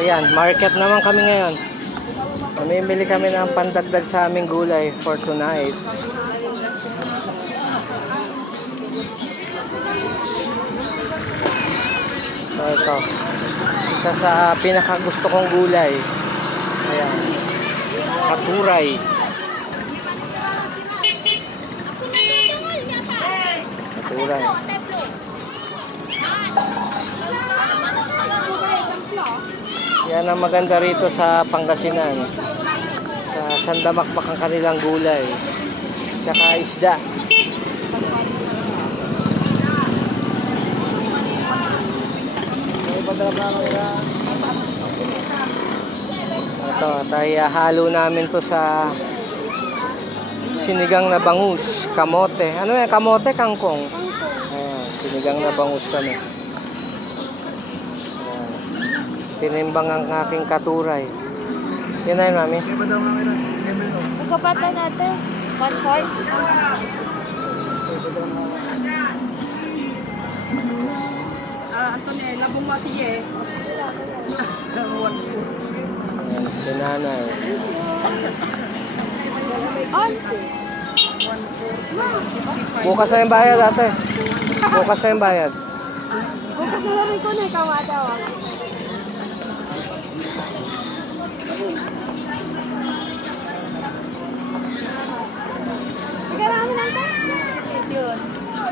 Ayan, market naman kami ngayon. Mamimili kami ng pandagdag sa aming gulay for tonight. So ito, isa sa pinakagusto kong gulay. Ayan, katuray. Katuray. Yan ang maganda rito sa Pangasinan. Sa sandamakmak ang kanilang gulay. Tsaka isda. Ito, tayo halo namin to sa sinigang na bangus, kamote. Ano yan? Kamote, kangkong. Ayan, sinigang na bangus kami. Tinimbang ang aking katuray. Yan na yun, mami. Magkapata natin. 1/4. Antonella, bumasi eh. Ayan, sinanay. 11. Bukas na yung bayad, ate. Bukas na yung bayad. Bukas na rin ko na ikaw nga daw. Magkarami lang ka? Yun.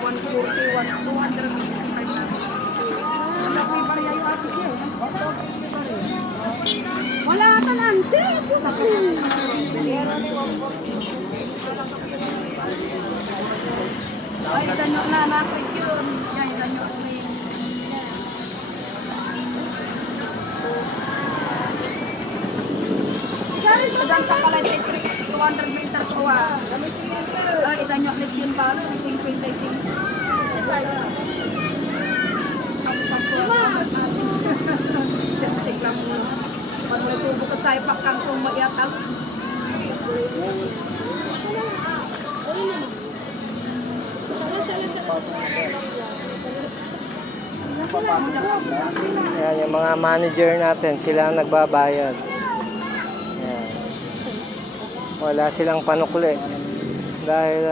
140, 200. Wala ka nante. Ay, tanyo na natin yun. Ay, tanyo na yun. Sagan sa pala, 200 meter po ah. Ay, tanyo ulit yun pa. 55. Sik lang mo. Pag may tubo ka sa ipakang kung maiyatal. Ayan, yung mga manager natin, sila ang nagbabayad. Ayan. Wala silang panukli. Dahil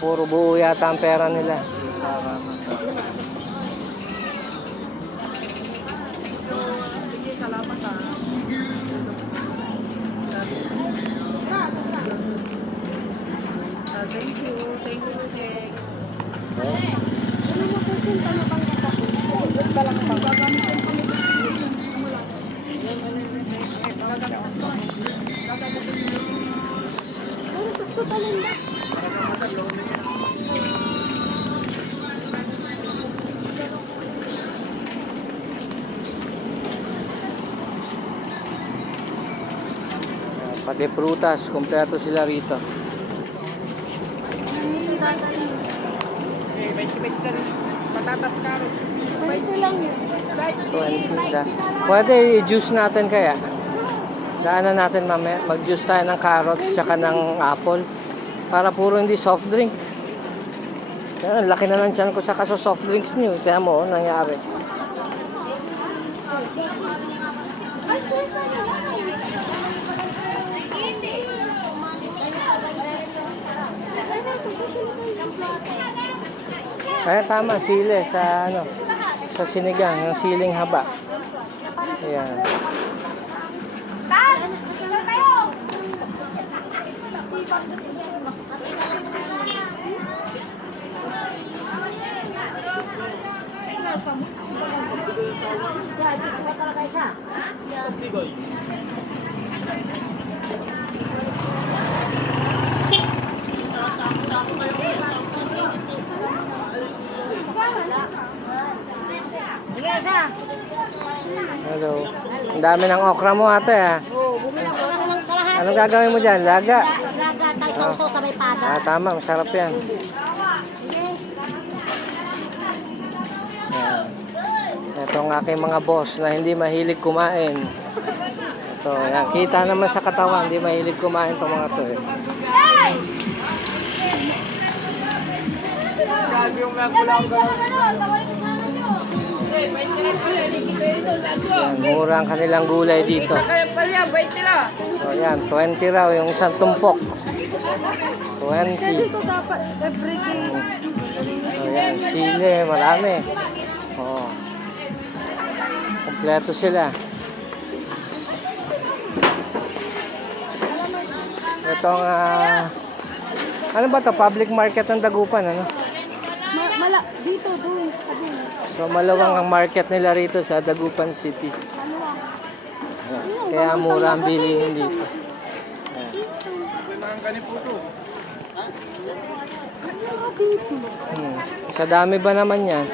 puro buo yata ang pera nila. Sige, salamat ah. Thank you, Sek. Ano mo pupunta na bang Huwag ka lang pang gagamitin pa nito. Pero tutsutalin ba? Pati prutas, kompleto sila rito. Patatas karot. Ito lang yun. 20 da. Pwede i-juice natin kaya. Daanan natin mamaya. Mag-juice tayo ng carrots tsaka ng apple. Para puro hindi soft drink. Kaya laki na ng tiyan ko sa kaso soft drinks niyo. Kaya mo, nangyari. Kaya tama, sili sa ano, sa sinigang, yung siling haba. Ayan. Hello. Ang dami ng okra mo ate ha. Anong gagawin mo dyan? Laga? Laga tayo sa uso sa may pada. Tama, masarap yan. Ito ang aking mga boss na hindi mahilig kumain. Ito, yan. Kita naman sa katawan, hindi mahilig kumain itong mga to eh. Yan, mura ang kanilang gulay dito. So yan, 20 raw yung isang tumpok. 20. Dito dapat everyday. So yan, sili, marami. Oh. Kompleto sila. Itong, ano ba to? Public market ng Dagupan, ano? Dito, doon. Sabi. So malawang ang market nila rito sa Dagupan City. Maluwang. Yan. Kaya mura ang bilihin dito. Yan. Sa dami ba naman yan?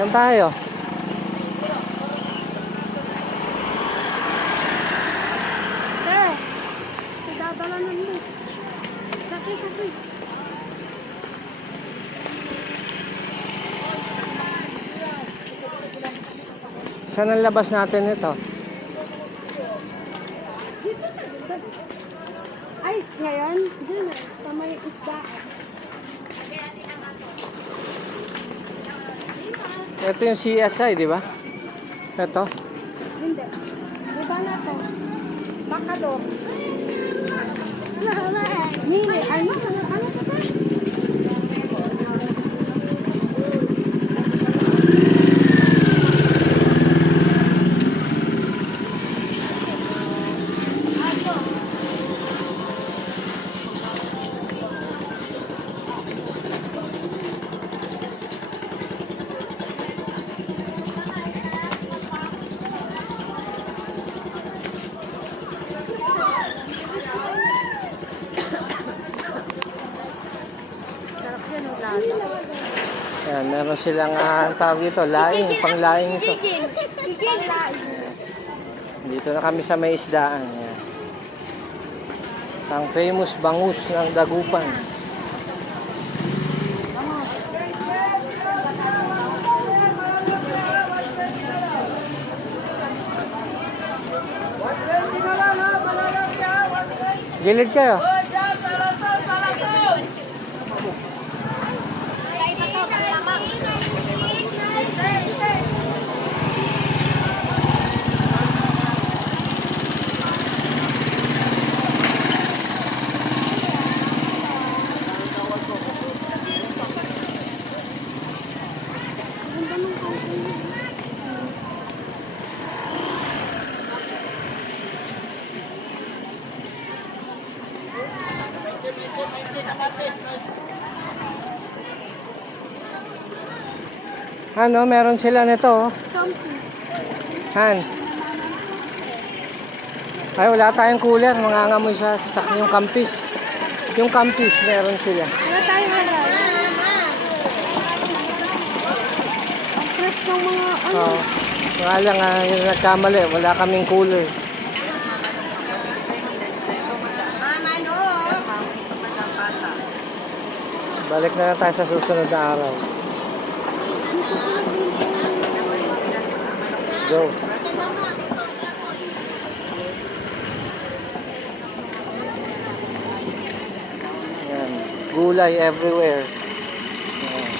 Saan tayo? Sir, dadalanan mo. Sakit. Saan ang labas natin ito? Ay, ngayon, dyan na. Tama yung isda. Ito yung CSI, di ba? Ito. Hindi. Iba na to. Bakador. Mili. Ano to ba? Sarap yan ang lasa. Ayan, meron silang ang tawag ito, laing, panglaing ito. Gigil. Dito na kami sa may isdaan. Ayan. Ang famous bangus ng Dagupan. Gilid kayo. Ano, meron sila nito. Oh. Han. Ay, wala tayong cooler. Mangangamoy sa sasakyan yung kampis. Yung kampis, meron sila. Wala tayo wala. Ang fresh ng mga ano. Oo. Nga lang, yung nagkamali. Wala kaming cooler. Balik na lang tayo sa susunod na araw. Let's go. Yan. Gulay everywhere. Yan.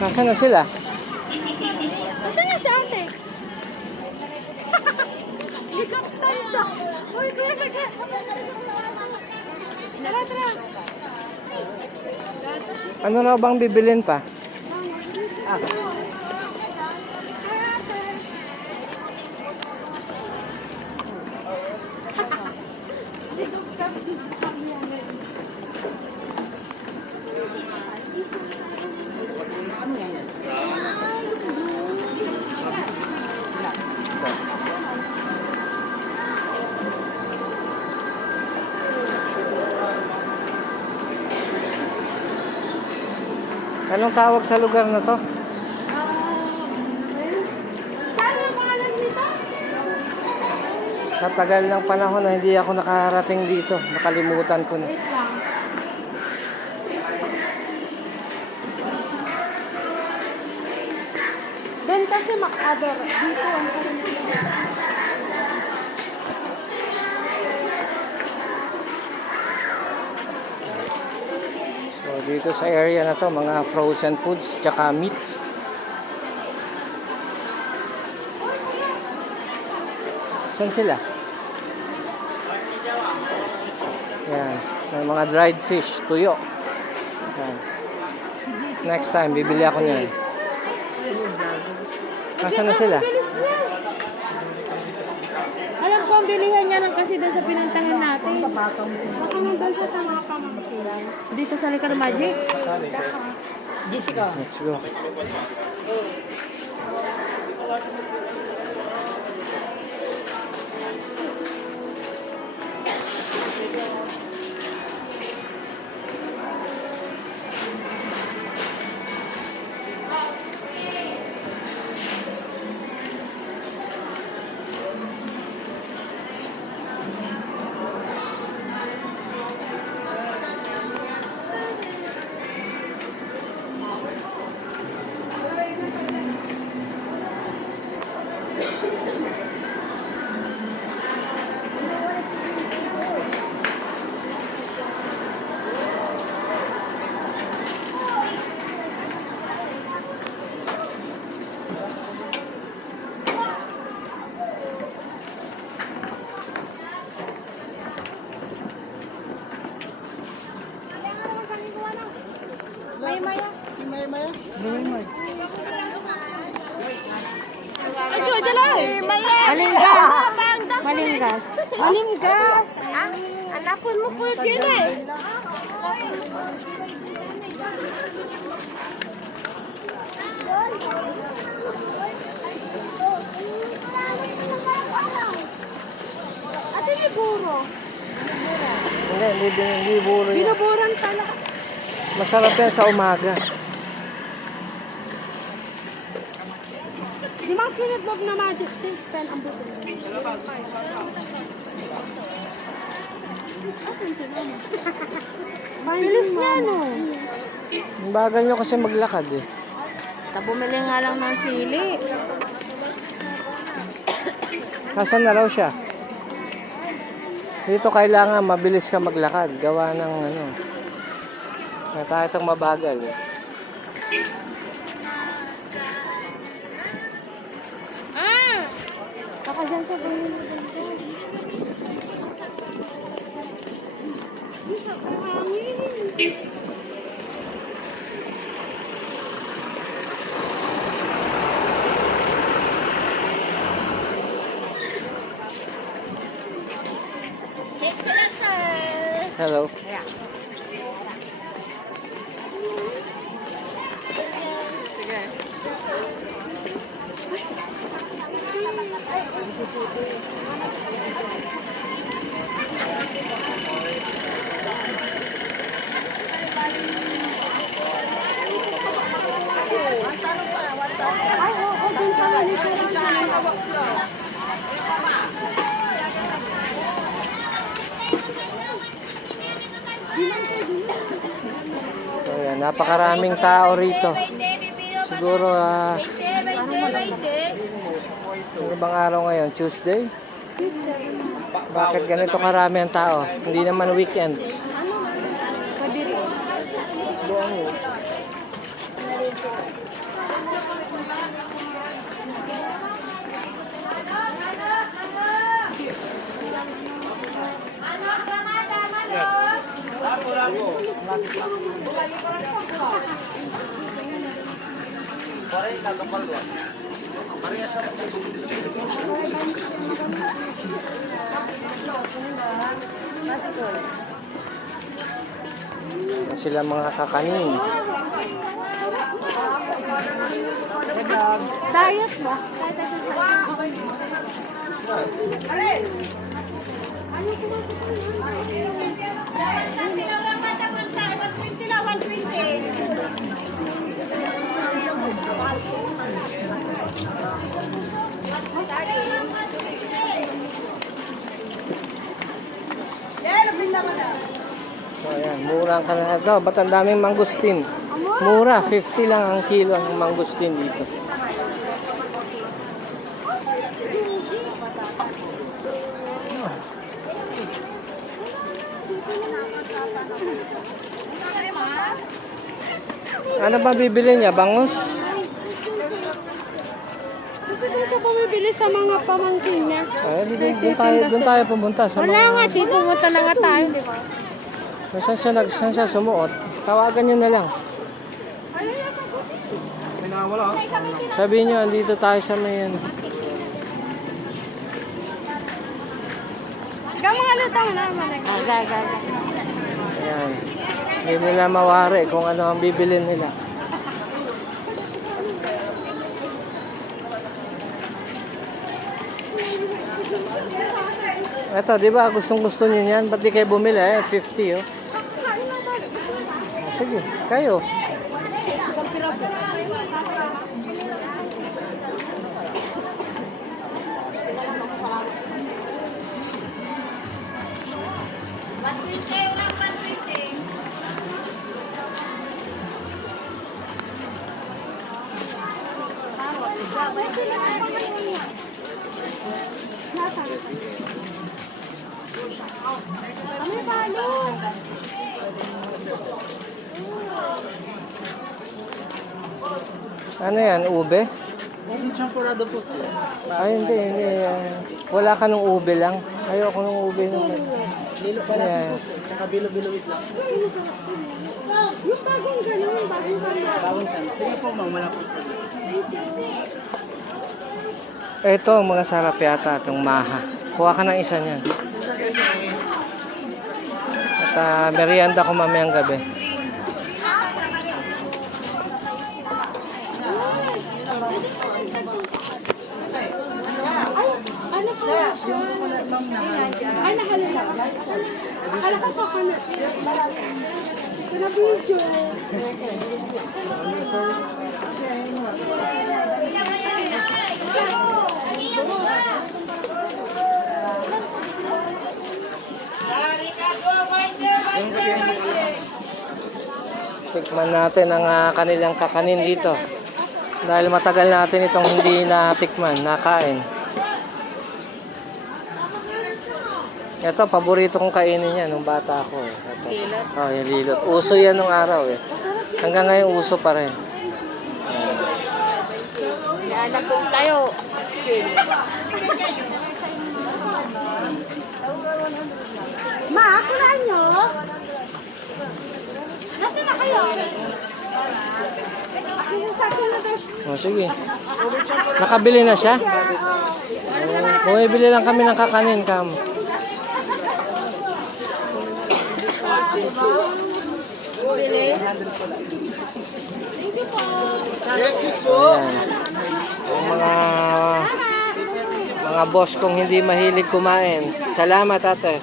Nasaan na sila? Nasaan na si ate? Likap tayo. Uy, kuya, saglit. Tara. Ano raw bang bibilin pa? Anong tawag sa lugar na to? Ano ang pangalan nito? Sa tagal ng panahon na hindi ako nakarating dito. Nakalimutan ko na. Wait lang. Doon kasi Macador. Dito ang So, dito sa area na to, mga frozen foods, tsaka meat. Saan sila? Yan. May mga dried fish, tuyo. Yan. Next time, bibili ako niyan. Nasaan na sila? Alam ko, ang bilihan niya lang kasi doon sa pinuntahan natin. Baka nandun siya sa mga pamangkin. Dito sa Licar Magic. Let's go. Malinggas. Malinggas. Malinggas. Anapon mo po yun eh. Ate, may buro. Hindi buro yan. Binuburan pala. Masarap yan sa umaga. Di mga kinidlog na magic stick pen ang buto. Bilis niya, no? Ang bagal nyo kasi maglakad eh. Bumili nga lang ng sili. Nasaan na raw siya? Dito kailangan mabilis ka maglakad. Gawa ng ano. Kaya itong mabagal eh. Baka dyan sa bumili. Hello. Ay, oo, dun sa So yan, napakaraming tao rito. Siguro ano bang araw ngayon? Tuesday? Bakit ganito karami ang tao? Hindi naman weekends. Pwede rin. Sila mga kakanin. Diet ba? So ayan, mura ka na ito. Ba't ang daming mangustin? Mura, 50 lang ang kilo ng mangustin dito. Ano ba bibili niya? Bangus? Kasi doon siya bumibili sa mga pamangkin niya. Ay, doon tayo pumunta. Sa Wala mga, nga, di pumunta na nga tayo, di ba? saan siya sumuot? Tawagan niyo na lang. Sabihin niyo, andito tayo sa may yan. Mga lutang na, malaki. Ayan. Hindi nila mawari kung ano ang bibilin nila. Eto, di ba? Gustong-gusto niyo yan. Ba't di kayo bumili? 50, oh. Sige, kayo. Ano yan? Ube? Champurado po siya. Ay, hindi. Wala ka nung ube lang. Ayoko nung ube nung... Lilo pala Yeah. po siya. Tsaka bilo-biluwit lang. Yung bagong ganun, bagong ganun. Bawang san. Sige po ma'am, wala po. Ito, mga sarap yata. Itong maha. Kuha ka ng isa niyan. At merienda ko mamayang gabi. Ano po siya? Ay, nakalala. Akala ko pa ka na. Ito na video. Tikman natin ang kanilang kakanin dito. Dahil matagal natin itong hindi natikman, nakain. Ito, paborito kong kainin yan nung bata ako. Ito. Lilot? Oh, yung lilot. Uso yan nung araw eh. Hanggang ngayon uso pa rin. Anak ko tayo. Ma, kulaan nyo? Nasaan na kayo? Sa akin na daw siya. Oh, sige. Nakabili na siya? Bumibili lang kami ng kakanin, Kam. Ayan. Ang mga boss kong hindi mahilig kumain. Salamat, ate.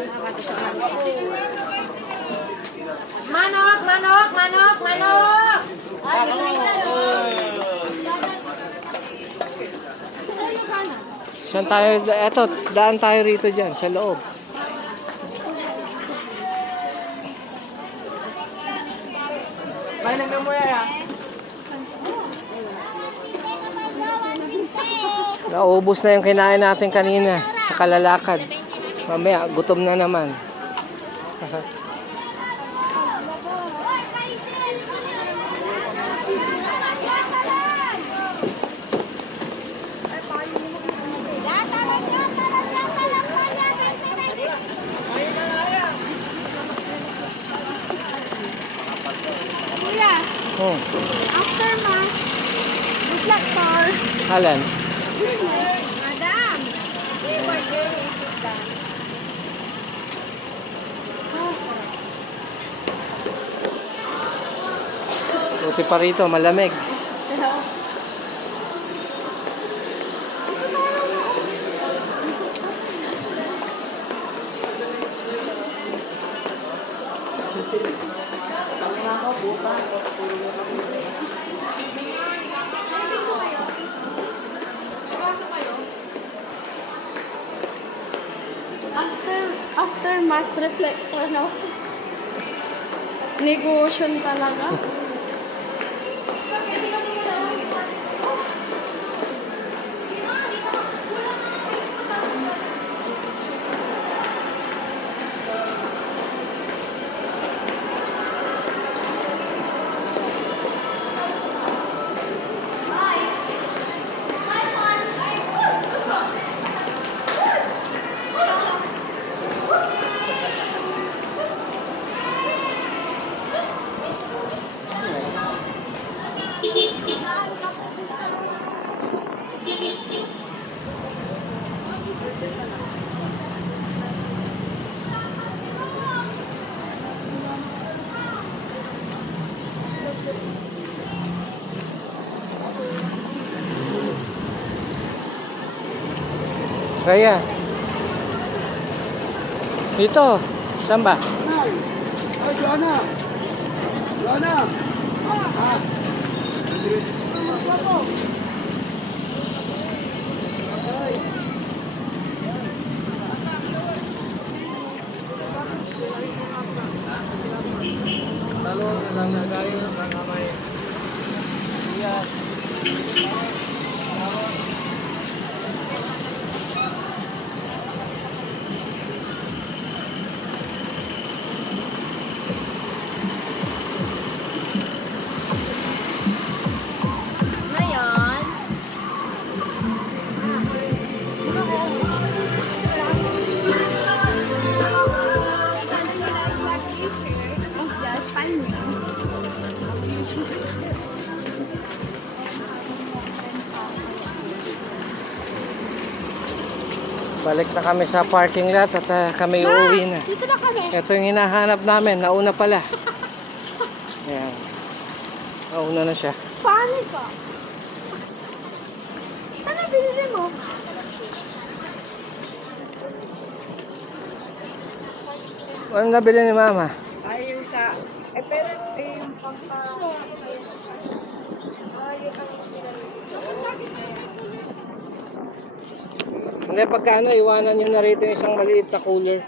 Thank you. Manok, manok, manok, manok! Saan tayo? Eto, daan tayo rito dyan, sa loob. May nagnamuya ya. Naubos na yung kinain natin kanina sa kalalakad. Mamaya, gutom na naman. Kuya, after mass, reflector. Alan? Madam. Buti pa rito, malamig. After mass reflector, no? Negosyon talaga. Kaya. Dito. Saan ba? Ay, Joanna! Joanna! Talo lang nagay ng mga may. Yan. Ngayon, Balik na kami sa parking lot at kami uuwi na. dito na kami. Ito yung hinahanap namin. Nauna pala. Ayan. Nauna na siya. Paano ka? Ano binili mo? Ano nabili ni Mama? Ay, yung sa... Eh, pero yung pagka... Hindi, pagkano, iwanan nyo na rito yung isang maliit na cooler.